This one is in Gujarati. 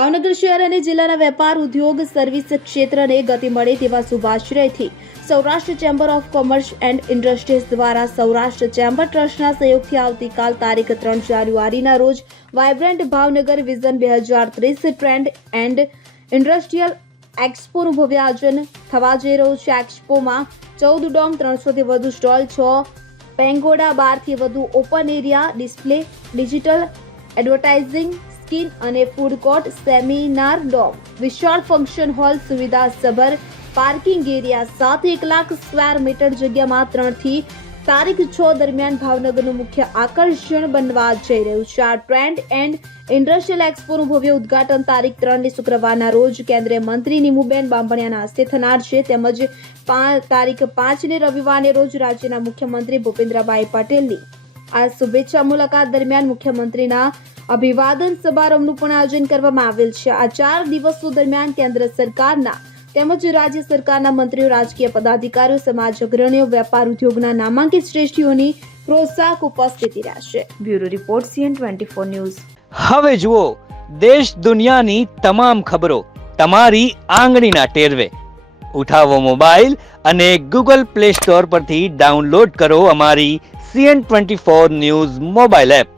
ભાવનગર શહેર અને જિલ્લાના વેપાર ઉદ્યોગ સર્વિસ ક્ષેત્રને ગતિ મળે તેવા શુભાશ્રયથી Saurashtra chamber of commerce and industries દ્વારા સૌરાષ્ટ્ર ચેમ્બર ટ્રસ્ટના સહયોગથી આવતીકાલ તારીખ 3 જાન્યુઆરીના રોજ vibrant Bhavnagar vision 2030 trend and industrial એક્સપોનું ભવ્ય આયોજન થવા જઈ રહ્યું છે। એક્સપોમાં 14 ડોમ, 300 થી વધુ સ્ટોલ, 6 પેંગોડા, 12 થી વધુ open area display, digital advertising skin અને ફૂડ કોર્ટ, સેમિનાર ડોમ, વિશાળ ફંક્શન હોલ, સુવિધાસભર પાર્કિંગ એરિયા સાથે 1 લાખ સ્ક્વેર મીટર જગ્યામાં 3 થી તારીખ 6 દરમિયાન ભાવનગરનું મુખ્ય આકર્ષણ બનવા જઈ રહ્યું છે। આ ટ્રેન્ડ એન્ડ ઇન્ડસ્ટ્રીયલ એક્સપોનું ભવ્ય ઉદ્ઘાટન તારીખ 3 શુક્રવારના રોજ કેન્દ્રીય મંત્રી નીમુબેન બાંભણિયાના હસ્તે થનાર છે, તેમજ તારીખ 5 રવિવારને રોજ રાજ્યના મુખ્યમંત્રી ભૂપેન્દ્રભાઈ પટેલની આ શુભેચ્છા મુલાકાત દરમિયાન મુખ્યમંત્રીના અભિવાદન સમારંભનું પણ આયોજન કરવામાં આવેલ છે। આ 4 દિવસો દરમિયાન કેન્દ્ર સરકારના તેમજ રાજ્ય સરકારના મંત્રીઓ, રાજકીય પદાધિકારીઓ, સમાજ અગ્રણીઓ, વેપાર ઉદ્યોગના નામાંકિત શ્રેષ્ઠીઓની પ્રોત્સાહક ઉપસ્થિતિ રહેશે। Bureau report CN24 news. હવે જુઓ દેશ દુનિયાની તમામ ખબરો તમારી આંગળીના ટેરવે। ઉઠાવો મોબાઈલ અને Google Play Store પરથી ડાઉનલોડ કરો અમારી CN24 ન્યૂઝ મોબાઈલ એપ।